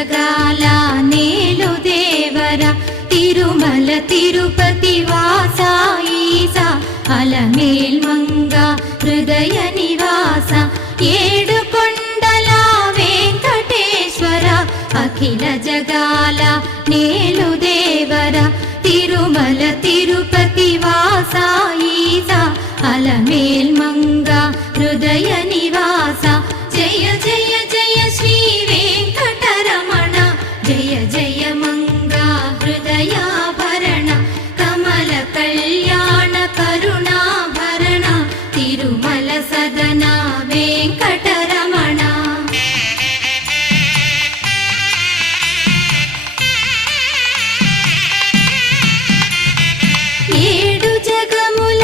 జగాల నేలు దేవర తిరుమల తిరుపతి వాస ఈసా అలమేల్ మంగ హృదయ నివాస ఏడు కొండల వెంకటేశ్వర అఖిల జగాల నేలు దేవర తిరుమల తిరుపతి వాస ఈసా అలమేల్ మంగ హృదయ నివాస జయ జయ జయ శ్రీ వెంకటరమణ జయ జయ మంగ హృదయాభరణ కమల కళ్యాణ కరుణాభరణ తిరుమల సదన వెంకటరమణ. ఏడు జగముల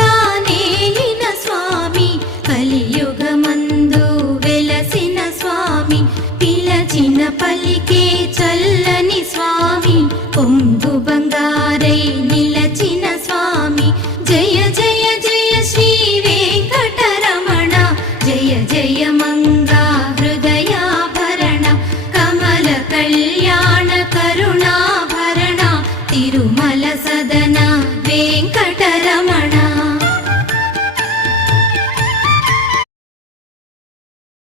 నేలిన స్వామి కలియుగమందు వెలసిన స్వామి పిలచిన పలికే చల్లని స్వామి పొంగు బంగారై నిలచిన స్వామి జయ జయ జయ శ్రీ వెంకటరమణ జయ జయ మంగా హృదయాభరణ కమల కళ్యాణ కరుణాభరణ తిరుమల సదన వెంకట